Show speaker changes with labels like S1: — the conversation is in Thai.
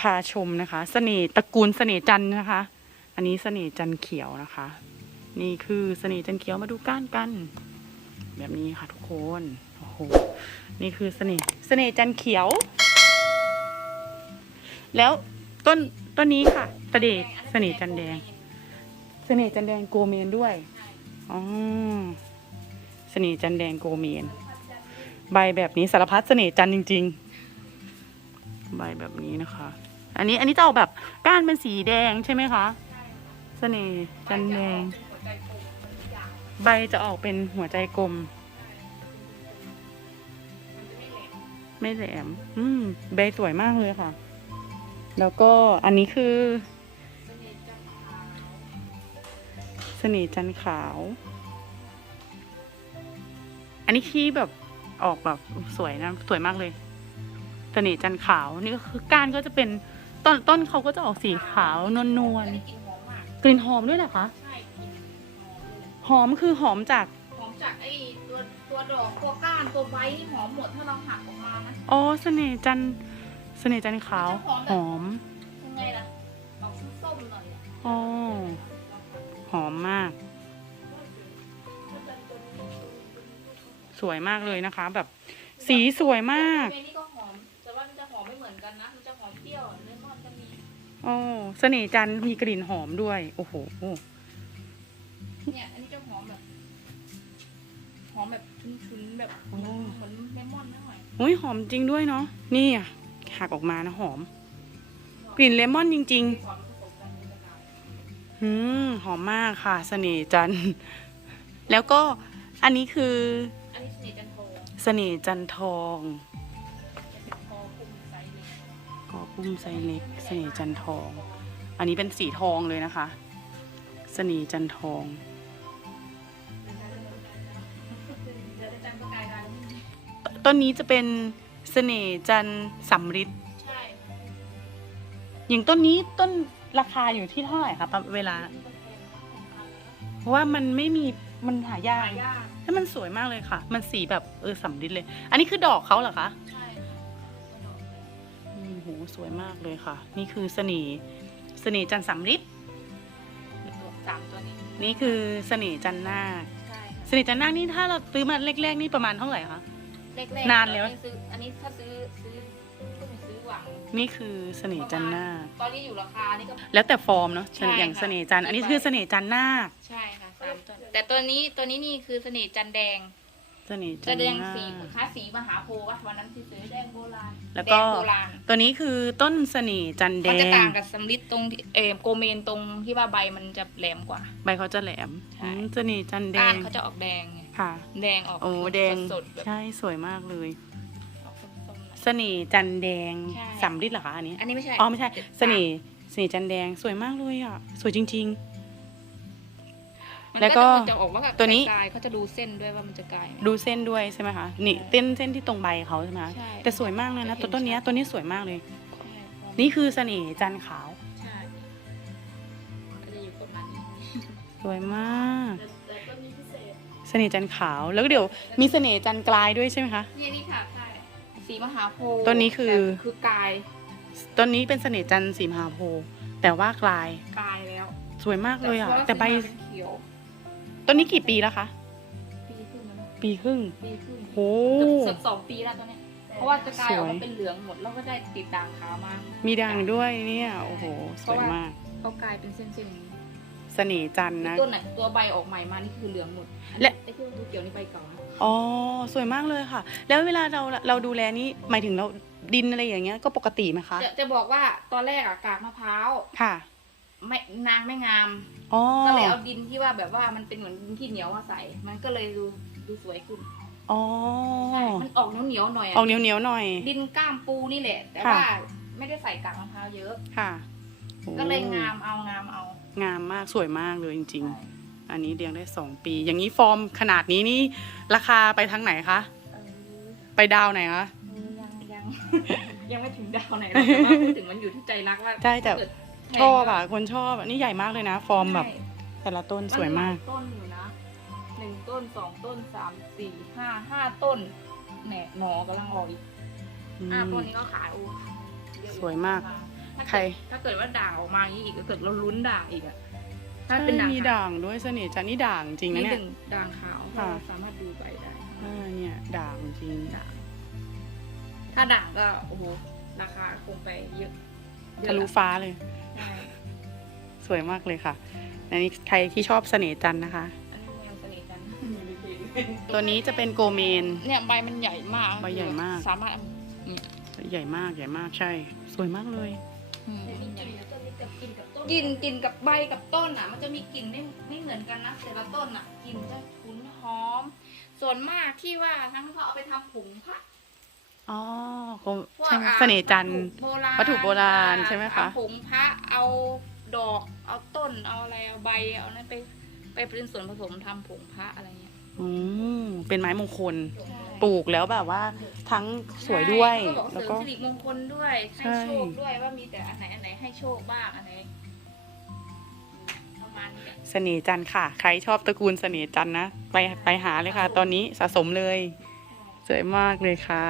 S1: พาชมนะคะเสน่ห์ตระกูลเสน่ห์จันนะคะ อันนี้เสน่ห์จันเขียวนะคะ นี่คือเสน่ห์จันเขียวมาดูก้านกัน แบบนี้ค่ะทุกคนโอ้โหนี่คือเสน่ห์เสน่ห์จันเขียว แล้วต้นต้นนี้ค่ะตะเดกเสน่ห์จันแดงเสน่ห์จันแดงโกเมนด้วยอ๋อเสน่ห์จันแดงโกเมน ใบแบบนี้สารพัดเสน่ห์จันจริง ๆ ใบแบบนี้นะคะ อันนี้อันนี้จะออกแบบก้านเป็นสีแดงใช่ไหมคะเสน่ห์จันแดง ใบจะออกเป็นหัวใจกลม ไม่แหลม อืม ใบสวยมากเลยค่ะ แล้วก็อันนี้คือเสน่ห์จันขาว อันนี้ที่แบบออกแบบสวยนะ สวยมากเลยเสน่ห์จันขาว นี่ก็คือก้านก็จะเป็น ต้นต้นเขาก็จะออกสีขาวนวลนวล
S2: อันนี้กลิ่นหอมมาก
S1: ๆกลิ่นหอมด้วยเหรอคะ
S2: ใช่กลิ่นหอมเลย
S1: หอมคือหอมจาก
S2: หอมจากไอ้ตัวตัวดอกตัวก้านตัวใบนี่หอมหมดถ้าเราหักออกมานะ
S1: อ๋อเสน่ห์จันทร์เสน่ห์จันทร์ขาว หอม
S2: ยังไงล่ะออกส้มๆหน่อยอะ
S1: อ๋อหอมมาก สวยมากเลยนะคะ แบบ สีสวยมาก
S2: เมนี่ก็หอมแต่ว่ามันจะหอมไม่เหมือนกันนะมันจะหอมเปรี้ยวเลมอนจะมี
S1: อ๋อเสน่ห์จันทร์มีกลิ่นหอมด้วย โอ้โห
S2: เนี่ย อันนี้จะหอมแบบ หอมแบบชุนๆแบบ
S1: อ๋อ
S2: เหมือนเลมอนนิดหน่อย
S1: อุ้ยหอมจริงด้วยเนาะ นี่อะหักออกมานะหอม กลิ่นเลมอนจริง
S2: หอมผสมกันในกระดาษ
S1: ๆอืมหอมมากค่ะ เสน่ห์จันทร์ แล้วก็อันนี้คือ
S2: อันนี้สนิทจันโท
S1: เสน่ห์จันทร์ทอง กอปุ้มไซส์เล็กเสน่ห์จันทร์ทอง อันนี้เป็นสีทองเลยนะคะ เสน่ห์จันทร์ทอง
S2: เดี๋ยวจะจำประกายได้แล้วนี่
S1: ต้นนี้จะเป็นเสน่ห์จันทร์สำริด
S2: ใช่
S1: อย่างต้นนี้ต้นราคาอยู่ที่เท่าไหร่คะปะเวลา เพราะว่ามันไม่มีมันหายาก
S2: หายาก
S1: ถ้ามันสวยมากเลยค่ะ มันสีแบบเออสำริดเลย อันนี้คือดอกเขาเหรอคะ
S2: ใช่
S1: อืมโห สวยมากเลยค่ะ นี่คือเสน่ห์เสน่ห์จันทร์สำริด
S2: ตัวสามตัวนี้
S1: นี่คือเสน่ห์จันทร์นาค
S2: ใช่
S1: เสน่ห์จันทร์นาคนี่ถ้าเราซื้อมาแรกๆนี่ประมาณเท่าไหร่คะ
S2: เล็กๆ
S1: นานแล้ว
S2: อัซื้ออันนี้ถ้าซื้อซื้อก็ไปซื้อหวัง
S1: นี่คือเสน่ห์จันทร์นาค
S2: ตอนนี้อยู่ราคานี่ก็
S1: แล้วแต่ฟอร์มเนาะ
S2: ใช่ค่ะ
S1: อย่างเสน่ห์จันทร์อันนี้คือเสน่ห์จันทร์นาค
S2: ใช่ค่ะสามตัวแต่ตัวนี้ตัวนี้นี่คือเสน่ห์จันแดง
S1: เสน่ห์จั
S2: จะ
S1: นท
S2: แด
S1: ร์
S2: ง
S1: นา
S2: สี
S1: ค
S2: ค้าสีมหาโพธิ์วะวันนั้นที่ซื้อแดงโบราณ
S1: แล้วก็
S2: ดงโบราณ
S1: ตัวนี้คือต้นเสน่ห์จันทร์แด
S2: มันจะ
S1: ง
S2: ต่างกับสำลิดตรงที่เออโกเมนตรงที่ว่าใบมันจะแหลมกว่า
S1: ใบเขาจะแหลม
S2: ใช่
S1: อืมเสน่ห์จันทร์แด
S2: ก้าน
S1: ง
S2: เขาจะออกแดงไง
S1: ค่ะ
S2: แดงออก
S1: โอ้แดง
S2: สดๆแบบ
S1: ใช่สวยมากเลย
S2: ออกส้มๆหน่อย
S1: เสน่ห์จันทร์แดง
S2: ใช่
S1: สำริดเหรอคะอันนี้
S2: อันนี้ไม่ใช่
S1: อ๋อไม่ใช่ เสน่ห์เสน่ห์จันทร์แดงสวยมากเลยอะ สวยจริง
S2: มัน
S1: แล้วก็
S2: มันจะออกว่าแบบ
S1: ตัวนี้
S2: กลายๆเขาจะดูเส้นด้วยว่ามันจะกลายไหม
S1: ๆดูเส้นด้วยใช่ไหมคะ นี่เต้นเส้นที่ตรงใบเขาใช่ไหมคะ
S2: ใช่
S1: แต่สวยมากเลยนะตัวต้นเนี้ยตัวนี้สวยมากเลย
S2: ใช่
S1: นี่คือเสน่ห์จันทร์ขาว
S2: ใช่ก็จะอยู่ประมาณนี้
S1: สวยมาก
S2: แต่แต่ต้นนี้พิเศษ
S1: เสน่ห์จันทร์ขาว แล้วก็เดี๋ยวมีเสน่ห์จันทร์กลายด้วยใช่ไหมคะ
S2: นี่นี่ค่ะใช่สีมหาโพธิ์
S1: ต้นนี้คือ
S2: แต่คือกาย
S1: ต้นนี้เป็นเสน่ห์จันทร์สีมหาโพธิ์แต่ว่ากลาย
S2: กายแล้ว
S1: สวยมากเลยอะ แต่ใบ
S2: ว่าสีมันเป็นเขียว
S1: ต้นนี้กี่ปีแล้วคะ
S2: ปีครึ่งแล้วนะ
S1: ปีครึ่ง
S2: ปีครึ่ง
S1: โอ้
S2: เกือบสองปีแล้วตอนเนี้ยเพราะว่าจะกลายออก
S1: สว
S2: มาย เป็นเหลืองหมดแล้วก็ได้ติดด่างขาวมา
S1: มีด่างด้วยเนี่ย โอ้โห สวยมาก
S2: เขากลายเป็นเส้นๆอย่างนี้
S1: เสน่ห์จันทร์นะ
S2: ต้นไหนตัวใบออกใหม่มานี่คือเหลืองหมด
S1: และ
S2: ไอ้ที่ว่าตัวเขียวนี่ใบเก่านะ
S1: อ๋อ สวยมากเลยค่ะ แล้วเวลาเราเราดูแลนี่หมายถึงเราดินอะไรอย่างเงี้ย ก็ปกติไหมคะ
S2: จะจะบอกว่าตอนแรกอะกากมะพร้าว
S1: ค่ะ
S2: ไม่นางไม่งาม
S1: อ๋อ
S2: ก็เลยเอาดินที่ว่าแบบว่ามันเป็นเหมือนดินที่เหนียวมาใส่ มันก็เลยดูดูสวยขึ้น
S1: อ๋อ
S2: ใช่มันออกเหนียวเหนียวๆหน่อยอะ
S1: ออกเหนียวเหนียวๆหน่อย
S2: ดินก้ามปูนี่แหละ แต่
S1: ค่ะ
S2: ว่าไม่ได้ใส่กากมะพร้าวเยอะ
S1: ค่ะโอ้
S2: ก็เลยงามเอางามเอา
S1: งามมากสวยมากเลยจริง
S2: ใช่
S1: ๆ อันนี้เลี้ยงได้สองปี อย่างนี้ฟอร์มขนาดนี้นี่ราคาไปทางไหนคะ
S2: เออ
S1: ไปดาวไหนคะ
S2: ยังยัง ยังไม่ถึงดาวไหนหรอกแต่ว่าพูดถึงมันอยู่ที่ใจรักว่า
S1: ใช่แต่
S2: เกิด
S1: ชอบอะ คนชอบอะนี่ใหญ่มากเลยนะ ฟอร์มแบบ
S2: ใช่
S1: แต่ละต้นสวยมาก
S2: นหลต้นอยู่นะหนึ่งต้นสองต้นสามสี่ห้าห้าต้นแหน่หนอกำลังออกอีก
S1: อื
S2: อ่ามต้นนี้ก็ขายโอ้เยอะอ
S1: สวยมาก
S2: ถ
S1: ใคร
S2: ถ้าเกิดว่าด่างออกมาอย่างนี้อีกก็เกิดเราลุ้นด่างอีกอะถ้า
S1: ใช่
S2: เป็นด่าง
S1: มี
S2: ขาว
S1: ด่างด้วยเสน่ห์จันทร์นี่ด่างจริงนะ
S2: นี่
S1: เนี่
S2: ห
S1: ย
S2: นึ่งด่างขาว
S1: ค่ะ
S2: เราสามารถดูใบได้
S1: อ่าเนี่ย ด่างจริง
S2: ด่างถ้าด่างก็โอ้โหราคาคงไปเยอะเยอ
S1: ทะลุฟ้าเลย
S2: ใช่
S1: สวยมากเลยค่ะ อันนี้ใครที่ชอบเสน่ห์จันทร์นะคะ
S2: อันนี้แนวเสน่ห์จันทร์
S1: ตัวนี้จะเป็นโกเมน
S2: เนี่ยใบมันใหญ่มาก
S1: ใบใหญ่มาก
S2: สามารถเนี่ย
S1: ใหญ่มากใหญ่มากใช่ สวยมากเลย
S2: อืมกลิ่นกลิ่นกับใบกับต้นอะ มันจะมีกลิ่นไม่ไม่เหมือนกันนะแต่ละต้นอะกลิ่นจะฉุนหอม ส่วนมากที่ว่าทั้งเขาเอาไปทำผงพระ
S1: อ๋อโก
S2: พวก
S1: ใช่ไหม
S2: อ่า
S1: เสน่ห์จันทร์
S2: วัตถุโบราณ
S1: วัตถุโบราณใช่ไหมคะ
S2: เอาผงพระเอาดอก เอาต้นเอาอะไรเอาใบเอานั้นไปไปเป็นส่วนผสมทำผงพระอะไรเงี้ย
S1: อืมเป็นไม้มงคล
S2: ใช่
S1: ปลูกแล้วแบบว่า ทั้งสวยด้วย
S2: ใช่เขาก็บอกเส
S1: แล้ว
S2: ริม
S1: ก็
S2: สิริมงคลด้วยให้
S1: ใช่
S2: โชคด้วยว่ามีแต่อันไหนอันไหนให้โชคบ้างอันไหนประมาณนี้แหละ
S1: เสน่ห์จันทร์ค่ะ ใครชอบตระกูลเสน่ห์จันทร์นะ ไปไปหาเลยค่ะ ตอนนี้สะสมเลย สวยมากเลยค่ะ